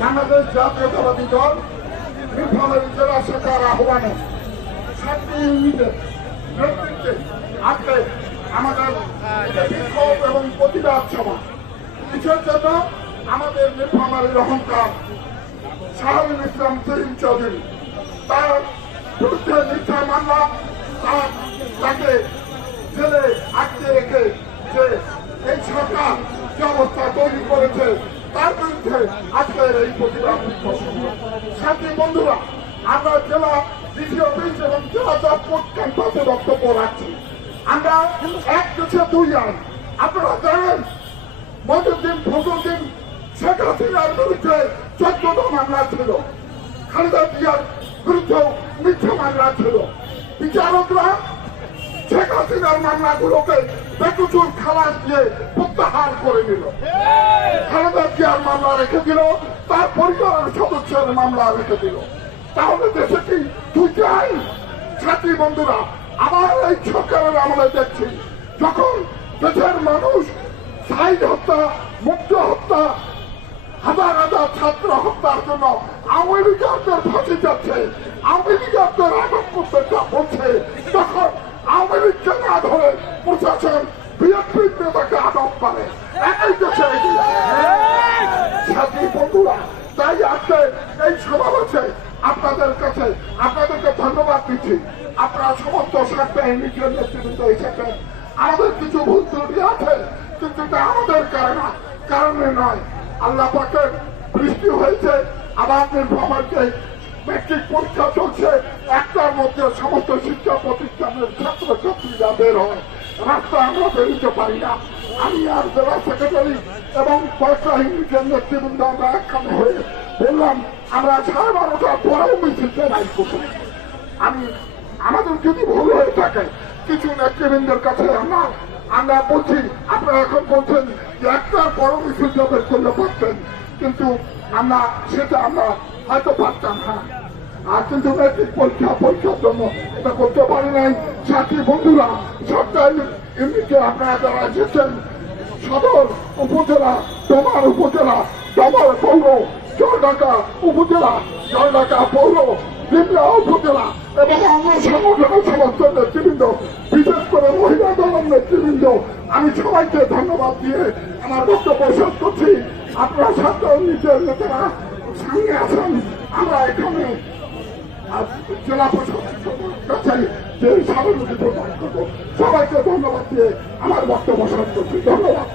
বাংলাদেশ জাতীয়তাবাদী দল নীলফামারী জেলা শাখার আহ্বানে 7টি ইউনিটের নেতৃত্বে আজকে আমাদের বিক্ষোভ এবং প্রতিবাদ সভা। কিসের জন্য? আমাদের নীলফামারীর অহংকার শাহরুল ইসলাম সেলিম চৌধুরী, তার বিরুদ্ধে মিথ্যা মামলা, তাকে জেলে আটকে রেখে যে এই সরকার যে অবস্থা তৈরি করেছে তার বিরুদ্ধে আজকের এই প্রতিবাদ বিক্ষোভ। সাথী বন্ধুরা, আমরা জেলা দ্বিতীয় অফিস এবং জেলা জজকোর্ট ক্যাম্পাসে বক্তব্য রাখছি। আমরা এক দেশে দুই আইন। আপনারা জানেন মইনুদ্দিন ফখরুদ্দিন শেখ হাসিনার বিরুদ্ধে 14টা মামলা ছিল, খালেদা জিয়ার বিরুদ্ধেও মিথ্যা মামলা ছিল। বিচারকরা শেখ হাসিনার মামলাগুলোকে বেকসুর খালাস দিয়ে প্রত্যাহার করে নিল। খালেদা জিয়ার মামলা রেখে দিল, তার পরিবারের সদস্যের মামলা রেখে দিল। তাহলে দেশে কি দুইটা আইন? সাথী বন্ধুরা, আবার এই সরকারের আমলে দেখছি যখন দেশের মানুষ সাইড হত্যা, মুক্ত হত্যা, হাজার হাজার ছাত্র হত্যার জন্য আওয়ামী লীগের ফাঁসি যাচ্ছে, আওয়ামী লীগের আটক করতে বলছে, তখন আওয়ামী লীগকে না ধরে প্রশাসন বিএনপির নেতাকে আটক করে। একই দেশে সাথী বন্ধুরা, তাই আজকে এই সমাবেশে আপনাদের কাছে আপনাদেরকে ধন্যবাদ দিচ্ছি। আপনারা সমস্ত স্বার্থে নিজের নেতৃত্ব এসেছেন। আমাদের কিছু ভুল ত্রুটি আছে, কিন্তু এটা আমাদের কারণে নয়। আল্লাহ পাকের বৃষ্টি হয়েছে, আবার নীলফামারীতে মেট্রিক পরীক্ষা চলছে, একটার মধ্যে সমস্ত শিক্ষা প্রতিষ্ঠানের ছাত্রছাত্রীরা বের হয়, রাস্তা আমরা বেরোতে পারি না। আমি আর জেলা সেক্রেটারি এবং কয়েকটা ইউনিটের নেতৃবৃন্দ আমরা একখানে হয়ে বললাম আমরা 12:30টার পরেও মিছিলতে নাই করতে। আমাদের যদি ভুল হয়ে থাকে কিছু নেতৃবৃন্দের কাছে আমরা বলছি, আপনারা এখন বলছেন যে একটার পরও মিছিল বের করলে পারতেন, কিন্তু সেটা আমরা হয়তো পারতাম। হ্যাঁ, আর কিন্তু মেট্রিক পরীক্ষার জন্য এটা করতে পারি নাই। সাথী বন্ধুরা, সরকারি ইউনিটে আপনারা যারা এসেছেন, সদর উপজেলা, ডোমার উপজেলা, ডোমার পৌর, জলঢাকা উপজেলা, জলঢাকা পৌর, বিমলা উপজেলা এবং অন্য সংগঠনের সমস্ত নেতৃবৃন্দ, বিশেষ করে মহিলা দলের নেতৃবৃন্দ, আমি সবাইকে ধন্যবাদ দিয়ে আমার বক্তব্য শেষ করছি। আপনারা ছাত্র নিজের নেতারা সামনে আসেন, আমরা এখানে জেলা প্রশাসনের কাছে যে সবাইকে ধন্যবাদ দিয়ে আমার বক্তব্য শেষ করছি। ধন্যবাদ।